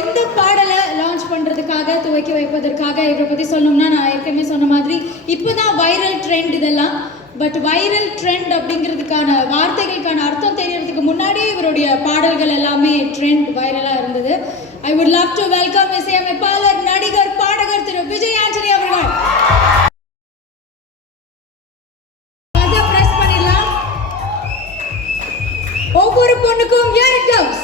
இந்த பாடலை லான்ச் பண்றதுக்காக துவக்கி வைப்பதற்காக இவரை பத்தி சொல்லணும்னா நான் ஏற்கனவே சொன்ன மாதிரி இப்போதான் வைரல் ட்ரெண்ட் இதெல்லாம். பட் வைரல் ட்ரெண்ட் அப்படிங்கிறதுக்கான வார்த்தைகளுக்கான அர்த்தம் தெரியறதுக்கு முன்னாடியே இவருடைய பாடல்கள் எல்லாமே ட்ரெண்ட் வைரலா இருந்தது. I would love to welcome இசையமைப்பாளர் நடிகர் பாடகர் திரு விஜய் ஆண்டனி அவர்கள். ஒவ்வொரு பொண்ணுக்கும் here it goes.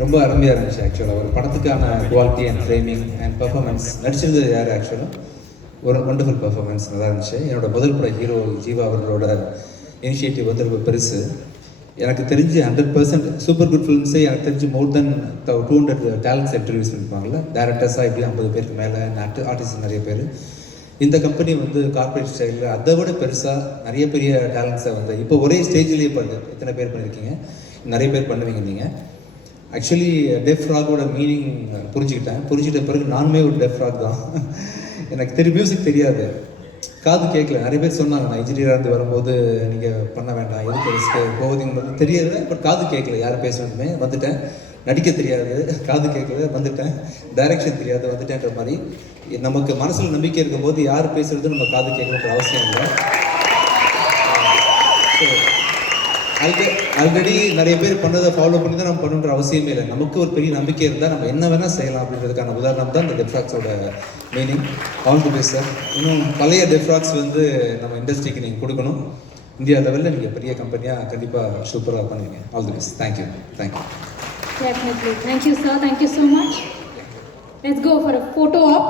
ரொம்ப அருமையாக இருந்துச்சு. ஆக்சுவலாக ஒரு படத்துக்கான quality and framing and performance நடிச்சிருந்தது யார் ஆக்சுவலாக ஒரு ஒண்டர்ஃபுல் பர்ஃபார்மன்ஸ் நல்லா இருந்துச்சு. என்னோட முதல் பட ஹீரோ ஜீவா அவர்களோட இனிஷியேட்டிவ் வந்து ரொம்ப பெருசு. எனக்கு தெரிஞ்சு 100% சூப்பர் குட் ஃபிலிம்ஸே எனக்கு தெரிஞ்சு மோர் தென் 200 டேலண்ட்ஸ் இன்டர்வியூஸ் பண்ணிருப்பாங்கல்ல. டேரக்டர்ஸாக எப்படி 50 பேருக்கு மேலே, ஆர்டிஸ்ட் நிறைய பேர். இந்த கம்பெனி வந்து கார்பரேட் ஸ்டைலில் அதை விட பெருசாக நிறைய பெரிய டேலண்ட்ஸை வந்து இப்போ ஒரே ஸ்டேஜ்லேயே பண்ணுது. எத்தனை பேர் பண்ணியிருக்கீங்க? நிறைய பேர் பண்ணுவீங்க நீங்கள். ஆக்சுவலி டெஃப் ராகோட மீனிங் புரிஞ்சுக்கிட்ட பிறகு நானுமே ஒரு டெஃப் ராக் தான். எனக்கு மியூசிக் தெரியாது, காது கேட்கல. நிறைய பேர் சொன்னாங்க நான் இன்ஜினியராக இருந்து வரும்போது நீங்கள் பண்ண வேண்டாம், எதுக்கு ரிஸ்க்கு போகுதுங்க தெரியாது. பட் காது கேட்கல, யார் பேசுனதுமே. வந்துட்டேன். நடிக்க தெரியாது, காது கேட்கல, வந்துட்டேன். டைரக்ஷன் தெரியாது, வந்துட்டேன்ற மாதிரி நமக்கு மனசில் நம்பிக்கை இருக்கும்போது யார் பேசுறது நம்ம காது கேட்கணுன்ற அவசியம் இல்லை. ஆல்ரெடி நிறைய பேர் பண்ணதை ஃபாலோ பண்ணி தான் நம்ம பண்ணுன்ற அவசியமே இல்லை. நமக்கு ஒரு பெரிய நம்பிக்கை இருந்தால் நம்ம என்ன வேணால் செய்யலாம் அப்படின்றதுக்கான உதாரணம் தான் இந்த டெஃப்ராக்ஸோட meaning. All the best sir. இன்னும் பழைய டெஃப்ராக்ஸ் வந்து நம்ம இண்டஸ்ட்ரிக்கு நீங்கள் கொடுக்கணும். இந்தியா லெவலில் நீங்கள் பெரிய கம்பெனியாக கண்டிப்பாக சூப்பராக பண்ணுவீங்க. All the best. Thank you. Definitely. Thank you, sir. Thank you so much. Let's go for a photo op.